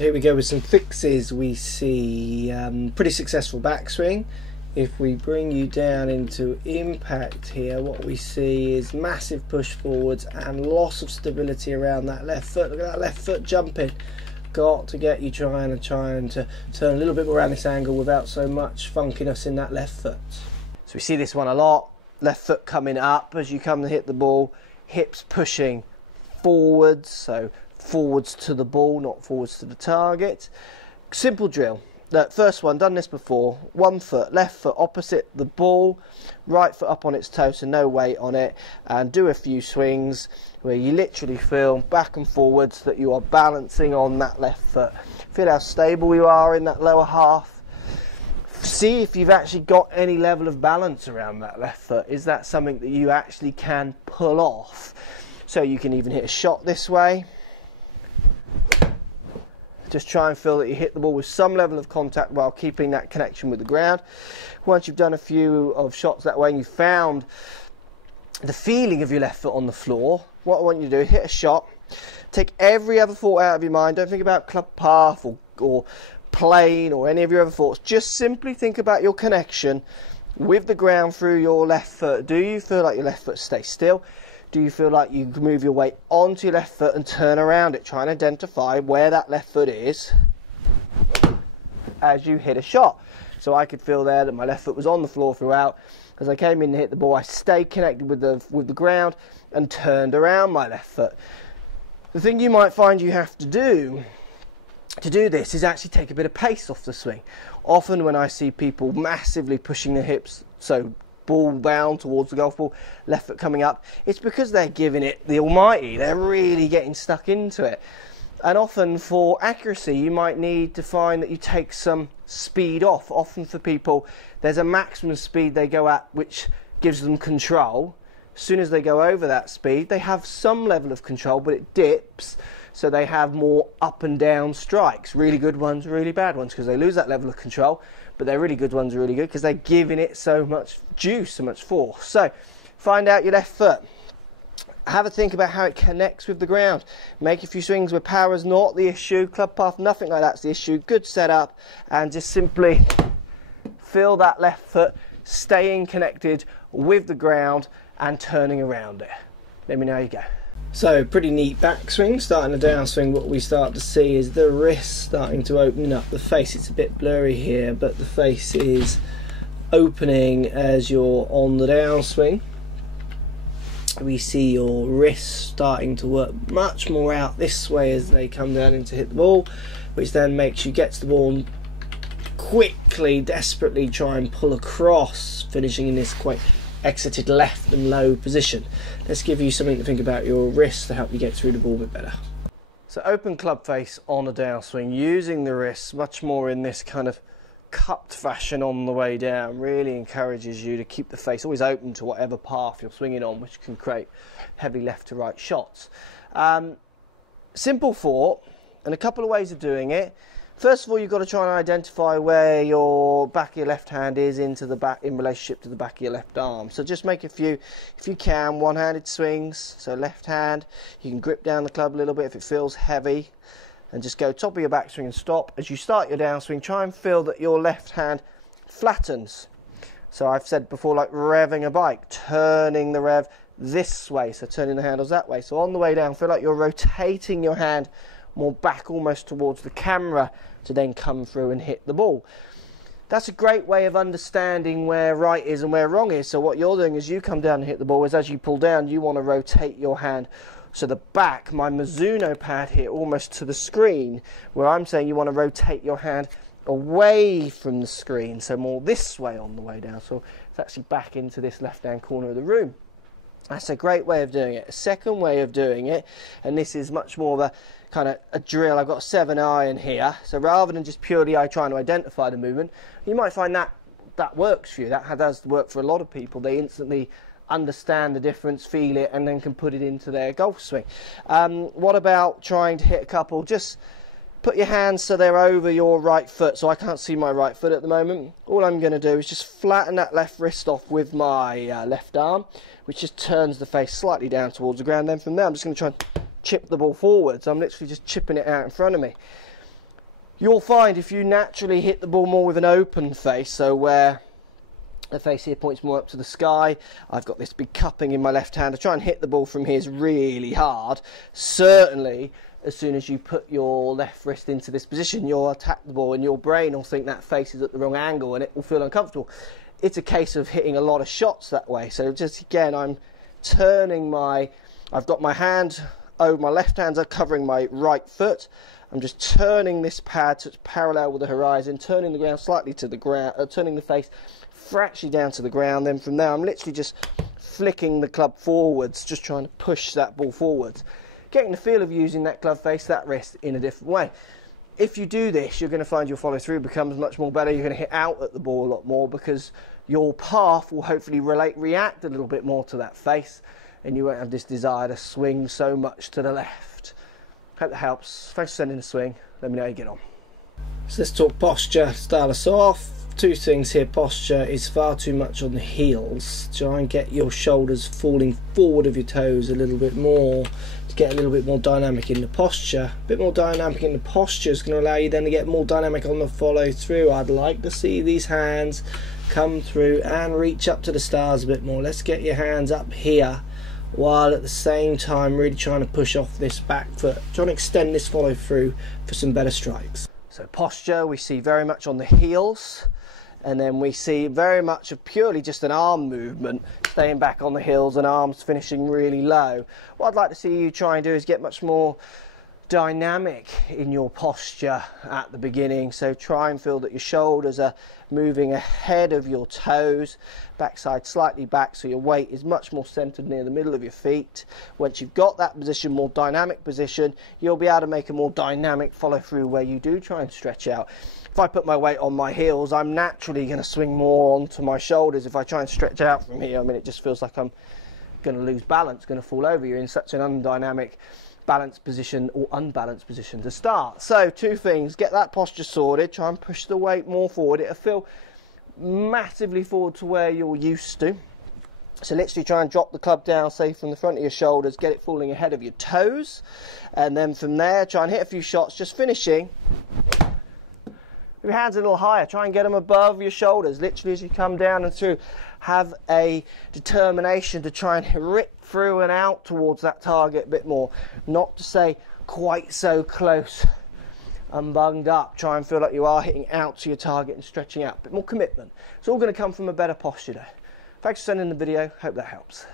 So here we go with some fixes. We see pretty successful backswing. If we bring you down into impact here, what we see is massive push forwards and loss of stability around that left foot. Look at that left foot jumping. Got to get you trying to turn a little bit more around this angle without so much funkiness in that left foot. So we see this one a lot. Left foot coming up as you come to hit the ball. Hips pushing forwards, so forwards to the ball, not forwards to the target. Simple drill. That first one, done this before. 1 foot, left foot opposite the ball, right foot up on its toe, so no weight on it, and do a few swings where you literally feel back and forwards that you are balancing on that left foot. Feel how stable you are in that lower half. See if you've actually got any level of balance around that left foot. Is that something that you actually can pull off? So you can even hit a shot this way. Just try and feel that you hit the ball with some level of contact while keeping that connection with the ground. Once you've done a few of shots that way and you've found the feeling of your left foot on the floor, what I want you to do is hit a shot, take every other thought out of your mind. Don't think about club path or plane or any of your other thoughts. Just simply think about your connection with the ground through your left foot. Do you feel like your left foot stays still? Do you feel like you can move your weight onto your left foot and turn around it? Try and identify where that left foot is as you hit a shot. So I could feel there that my left foot was on the floor throughout. As I came in and hit the ball, I stayed connected with the ground and turned around my left foot. The thing you might find you have to do this is actually take a bit of pace off the swing. Often when I see people massively pushing their hips, so ball down towards the golf ball, left foot coming up, it's because they're giving it the almighty. They're really getting stuck into it. And often for accuracy, you might need to find that you take some speed off. Often for people, there's a maximum speed they go at which gives them control. As soon as they go over that speed, they have some level of control, but it dips. So they have more up and down strikes. Really good ones, really bad ones, because they lose that level of control. But they're really good ones, really good, because they're giving it so much juice, so much force. So find out your left foot. Have a think about how it connects with the ground. Make a few swings where power is not the issue. Club path, nothing like that's the issue. Good setup, and just simply feel that left foot staying connected with the ground and turning around it. Let me know how you go. So pretty neat backswing. Starting the downswing, what we start to see is the wrist starting to open up. The face, it's a bit blurry here, but the face is opening as you're on the downswing. We see your wrists starting to work much more out this way as they come down in to hit the ball, which then makes you get to the ball and quickly, desperately try and pull across, finishing in this quite exited left and low position. Let's give you something to think about your wrist to help you get through the ball a bit better. So open club face on a downswing, using the wrists much more in this kind of cupped fashion on the way down, really encourages you to keep the face always open to whatever path you're swinging on, which can create heavy left to right shots. Simple thought, and a couple of ways of doing it. First of all, you've got to try and identify where your back of your left hand is into the back in relationship to the back of your left arm. So just make a few, if you can, one-handed swings. So left hand, you can grip down the club a little bit if it feels heavy, and just go top of your backswing and stop. As you start your downswing, try and feel that your left hand flattens. So I've said before, like revving a bike, turning the rev this way, so turning the handles that way. So on the way down, feel like you're rotating your hand more back almost towards the camera to then come through and hit the ball. That's a great way of understanding where right is and where wrong is. So what you're doing as you come down and hit the ball is, as you pull down, you want to rotate your hand. So the back, my Mizuno pad here, almost to the screen, where I'm saying you want to rotate your hand away from the screen, so more this way on the way down. So it's actually back into this left-hand corner of the room. That's a great way of doing it. A second way of doing it, and this is much more of a kind of a drill. I've got a 7 iron here, so rather than just purely trying to identify the movement, you might find that works for you. That does work for a lot of people. They instantly understand the difference, feel it, and then can put it into their golf swing. What about trying to hit a couple? Just put your hands so they're over your right foot. So I can't see my right foot at the moment. All I'm going to do is just flatten that left wrist off with my left arm, which just turns the face slightly down towards the ground. Then from there, I'm just going to try and chip the ball forwards. I'm literally just chipping it out in front of me. You'll find if you naturally hit the ball more with an open face, so where the face here points more up to the sky, I've got this big cupping in my left hand, to try and hit the ball from here is really hard. Certainly, as soon as you put your left wrist into this position, you'll attack the ball and your brain will think that face is at the wrong angle and it will feel uncomfortable. It's a case of hitting a lot of shots that way. So just again, I'm turning I've got my hand over, my left hand's covering my right foot. I'm just turning this pad so it's parallel with the horizon, turning the ground slightly to the ground, turning the face fractionally down to the ground. Then from there, I'm literally just flicking the club forwards, just trying to push that ball forwards. Getting the feel of using that club face, that wrist in a different way. If you do this, you're going to find your follow through becomes much more better. You're going to hit out at the ball a lot more because your path will hopefully react a little bit more to that face, and you won't have this desire to swing so much to the left. Hope that helps. Thanks for sending a swing. Let me know how you get on. So let's talk posture, start us off. Two things here. Posture is far too much on the heels. Try and get your shoulders falling forward of your toes a little bit more to get a little bit more dynamic in the posture. A bit more dynamic in the posture is going to allow you then to get more dynamic on the follow through. I'd like to see these hands come through and reach up to the stars a bit more. Let's get your hands up here while at the same time really trying to push off this back foot, trying to extend this follow through for some better strikes. So posture we see very much on the heels, and then we see very much of purely just an arm movement, staying back on the heels and arms finishing really low. What I'd like to see you try and do is get much more dynamic in your posture at the beginning. So try and feel that your shoulders are moving ahead of your toes, backside slightly back, so your weight is much more centered near the middle of your feet. Once you've got that position, more dynamic position, you'll be able to make a more dynamic follow through where you do try and stretch out. If I put my weight on my heels, I'm naturally going to swing more onto my shoulders. If I try and stretch out from here, I mean, it just feels like I'm going to lose balance, going to fall over. You're in such an undynamic balanced position or unbalanced position to start. So two things: get that posture sorted, try and push the weight more forward. It'll feel massively forward to where you're used to. So literally try and drop the club down, say from the front of your shoulders, get it falling ahead of your toes, and then from there try and hit a few shots, just finishing your hands a little higher. Try and get them above your shoulders, literally as you come down and through. Have a determination to try and rip through and out towards that target a bit more, not to say quite so close and bunged up. Try and feel like you are hitting out to your target and stretching out. A bit more commitment. It's all going to come from a better posture there. Thanks for sending the video. Hope that helps.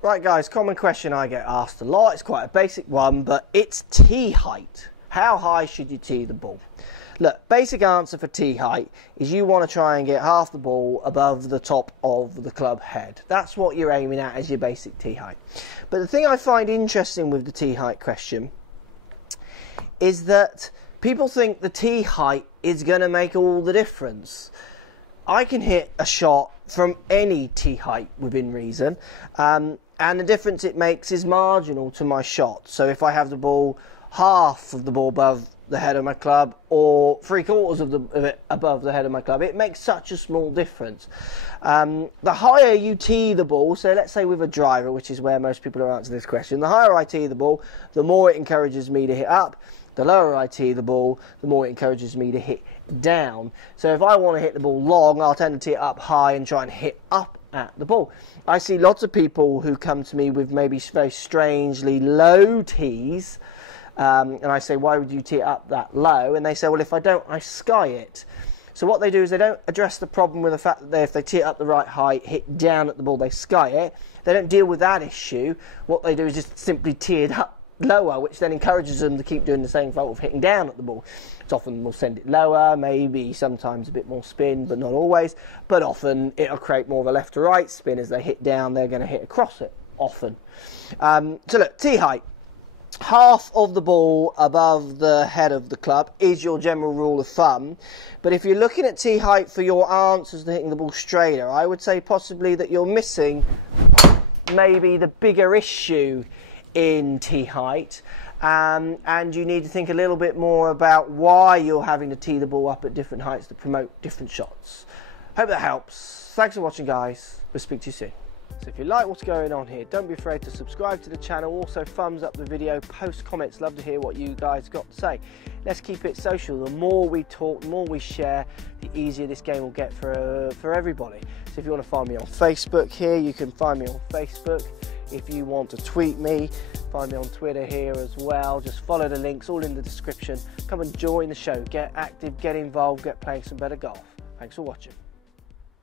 Right guys, common question I get asked a lot. It's quite a basic one, but it's tee height. How high should you tee the ball? Look, basic answer for tee height is you want to try and get half the ball above the top of the club head. That's what you're aiming at as your basic tee height. But the thing I find interesting with the tee height question is that people think the tee height is going to make all the difference. I can hit a shot from any tee height within reason, and the difference it makes is marginal to my shot. So if I have the ball half of the ball above the head of my club or 3/4 of it above the head of my club, it makes such a small difference. The higher you tee the ball, so let's say with a driver, which is where most people are answering this question, the higher I tee the ball, the more it encourages me to hit up. The lower I tee the ball, the more it encourages me to hit down. So if I want to hit the ball long, I'll tend to tee it up high and try and hit up at the ball. I see lots of people who come to me with maybe very strangely low tees, and I say, why would you tee it up that low? And they say, well, if I don't, I sky it. So what they do is they don't address the problem with the fact that if they tee it up the right height, hit down at the ball, they sky it. They don't deal with that issue. What they do is just simply tee it up lower, which then encourages them to keep doing the same fault of hitting down at the ball. It's often will send it lower, maybe sometimes a bit more spin, but not always. But often it'll create more of a left to right spin. As they hit down, they're going to hit across it, often. So look, tee height. Half of the ball above the head of the club is your general rule of thumb. But if you're looking at tee height for your answers to hitting the ball straighter, I would say possibly that you're missing maybe the bigger issue in tee height, and you need to think a little bit more about why you're having to tee the ball up at different heights to promote different shots. Hope that helps. Thanks for watching, guys. We'll speak to you soon. So if you like what's going on here, don't be afraid to subscribe to the channel. Also thumbs up the video, post comments, love to hear what you guys got to say. Let's keep it social. The more we talk, the more we share, the easier this game will get for everybody. So if you want to find me on Facebook here, you can find me on Facebook. If you want to tweet me, find me on Twitter here as well. Just follow the links, all in the description. Come and join the show, get active, get involved, get playing some better golf. Thanks for watching.